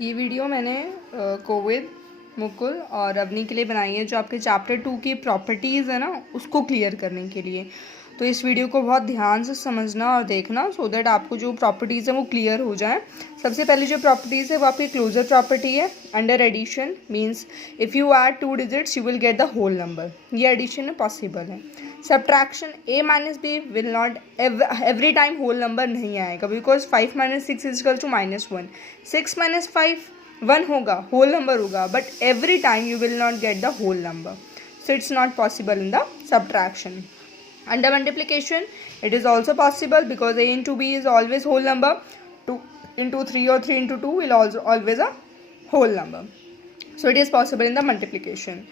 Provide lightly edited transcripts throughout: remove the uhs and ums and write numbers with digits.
ये वीडियो मैंने कोविद, मुकुल और अवनी के लिए बनाई है, जो आपके चैप्टर 2 की प्रॉपर्टीज़ है ना, उसको क्लियर करने के लिए। तो इस वीडियो को बहुत ध्यान से समझना और देखना, सो दैट आपको जो प्रॉपर्टीज़ है वो क्लियर हो जाए। सबसे पहले जो प्रॉपर्टीज़ है वो आपकी क्लोजर प्रॉपर्टी है। Under addition means if you add 2 digits you will get the whole number. ये एडिशन में पॉसिबल है। Subtraction a minus B will not every time whole number नहीं आएगा, because 5 minus 6 is equal to -1। 6 minus 5 1 होगा, whole number होगा, but every time you will not get the whole number, so it's not possible in the subtraction. Under multiplication it is also possible because a into b is always whole number. 2 into 3 or 3 into 2 will also always a whole number, so it is possible in the multiplication.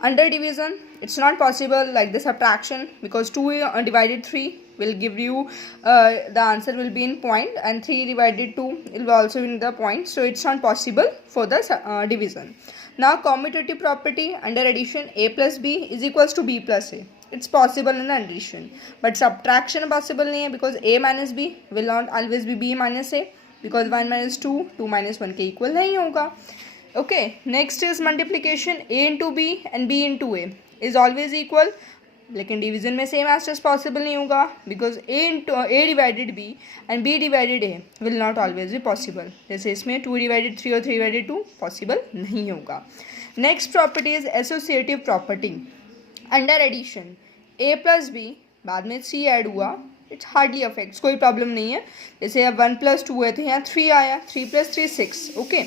Under division it's not possible like the subtraction, because 2 divided 3 will give you the answer will be in point, and 3 divided 2 will also in the point, so it's not possible for the division. Now commutative property under addition, a plus b is equals to b plus a. It's possible in the addition, but subtraction possible नहीं है, because a minus b will not always be b minus a, because 1 minus 2 2 minus 1 के equal नहीं होगा. Okay, next is multiplication. A into b and b into a is always equal, लेकिन division में same as possible नहीं होगा, because a divided b and b divided a will not always be possible. जैसे इसमें 2 divided 3 और 3 divided 2 possible नहीं होगा. Next property is associative property. Under addition a plus b, बाद में c ऐड हुआ, इट्स हार्डली अफेक्ट्स, कोई problem नहीं है. जैसे अब 1 प्लस 2 है तो यहाँ 3 आया, 3 plus 3 6. Okay,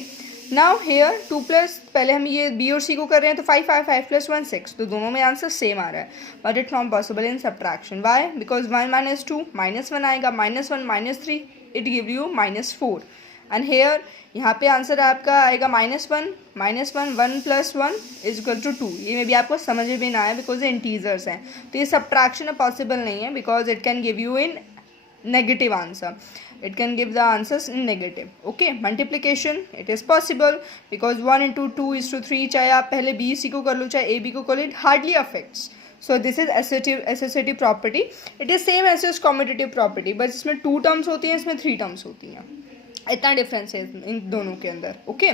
now here 2 plus, पहले हम ये b और c को कर रहे हैं तो 5 5 5 प्लस 1 6, तो दोनों में आंसर सेम आ रहा है, but it's not possible in subtraction. Why? Because 1 minus 2 -1 आएगा, -1 -3 it give you -4, and here यहाँ पे आंसर आपका आएगा -1 1 प्लस 1 इज इक्वल टू 2. ये में भी आपको समझ में ना आए बिकॉज ये इंटीजर्स हैं, तो ये सब्ट्रैक्शन पॉसिबल नहीं है, because it can give you in negative answer. It can give the answers in negative. Okay, multiplication it is possible because 1 into 2 is to 3, चाहे आप पहले b c को कर लो चाहे a b को कर लो, it hardly affects. So this is associative property. It is same as commutative property, but इसमें 2 terms होती हैं, इसमें 3 terms होती हैं. इतना डिफरेंस है इन दोनों के अंदर. ओके,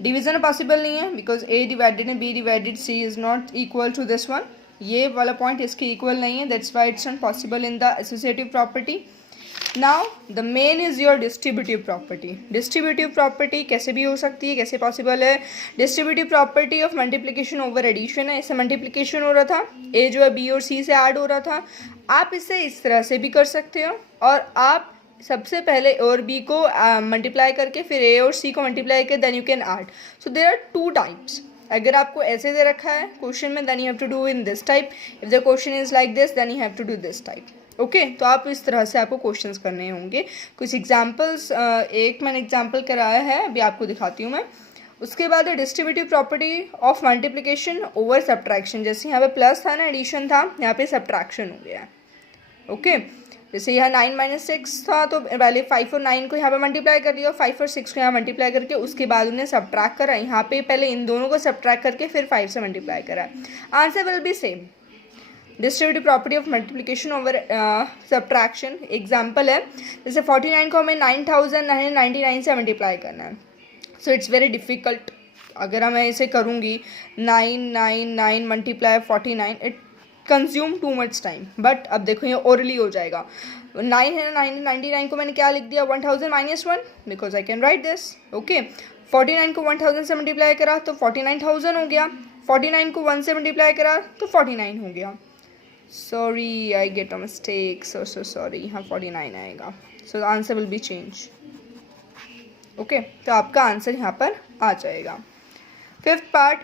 डिवीजन पॉसिबल नहीं है because a divided and b divided c is not equal to this one. ये वाला पॉइंट इसके इक्वल नहीं है, that's why it's not possible in the associative property. Now the main is your distributive property. Distributive property कैसे भी हो सकती है, कैसे पॉसिबल है? Distributive property of multiplication over addition है. इससे मल्टीप्लिकेशन हो रहा था, ए जो है बी और सी से ऐड हो रहा था. आप इसे इस तरह से भी कर सकते हो, और आप सबसे पहले ए और बी को मल्टीप्लाई करके फिर ए और सी को मल्टीप्लाई करके then you can add. So there are 2 types. अगर आपको ऐसे दे रखा है क्वेश्चन में, then you have to do in this type. If the question is like this then you have to do this type. Okay, तो आप इस तरह से आपको क्वेश्चंस करने होंगे. कुछ एग्जांपल्स, एक मैंने एग्जांपल कराया है, अभी आपको दिखाती हूँ मैं. उसके बाद distributive property of multiplication over subtraction. जैसे यहाँ पे प्लस था ना, एडिशन था, यहाँ पे सब्ट्रैक्शन हो गया है. ओके, जैसे यहाँ 9 माइनस 6 था, तो पहले 5 और 9 को यहाँ पे मल्टीप्लाई कर लिया, 5 और 6 को यहाँ मल्टीप्लाई करके उसके बाद उन्हें सब्ट्रैक्ट करा. यहाँ पे पहले इन दोनों को सब्ट्रैक्ट करके फिर 5 से मल्टीप्लाई करा. Answer will B same. Distributive property of multiplication over subtraction example है, जैसे 49 को हमें 9999 से मल्टीप्लाई करना है. So it's very difficult. अगर मैं इसे करूँगी 999 multiply 49, it consume too much time. But अब देखो ये ओरली हो जाएगा. 9 है, 99 को मैंने क्या लिख दिया, 1000 minus 1, because I can write this. Okay, 49 को 1000 से मल्टीप्लाई करा तो 49000 हो गया. 49 को 1 से मल्टीप्लाई करा तो 49 हो गया. Sorry, I get a mistake, so sorry. यहाँ 49 आएगा, so the answer will be change. Okay, तो आपका आंसर यहाँ पर आ जाएगा. 5th part,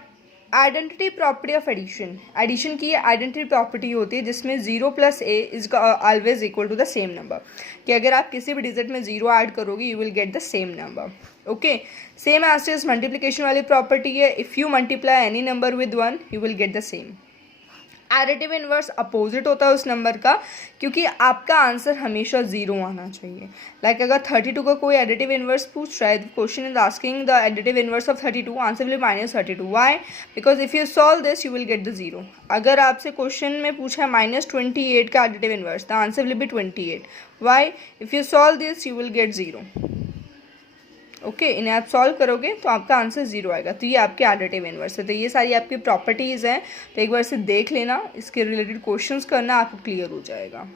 identity property of addition. Addition की आइडेंटिटी प्रॉपर्टी होती है जिसमें 0 plus A is always equal to the same number, कि अगर आप किसी भी डिजिट में 0 ऐड करोगे you will get the same number. Okay, same as is multiplication वाली प्रॉपर्टी है, if you multiply any number with 1 you will get the same. Additive inverse opposite होता है उस नंबर का, क्योंकि आपका आंसर हमेशा 0 आना चाहिए. लाइक अगर 32 का कोई एडिटिव इन्वर्स पूछ रहा है, question is asking the additive inverse of 32, answer will be -32. Why? Because if you solve this you will get the 0. अगर आपसे क्वेश्चन में पूछा है -28 का additive inverse, the answer will be 28. Why? If you solve this you will get 0. Okay, इन्हें आप solve करोगे तो आपका आंसर 0 आएगा। तो ये आपके एडिटिव इनवर्स है। तो ये सारी आपकी प्रॉपर्टीज़ हैं, तो एक बार से देख लेना, इसके रिलेटेड क्वेश्चंस करना, आपको क्लियर हो जाएगा।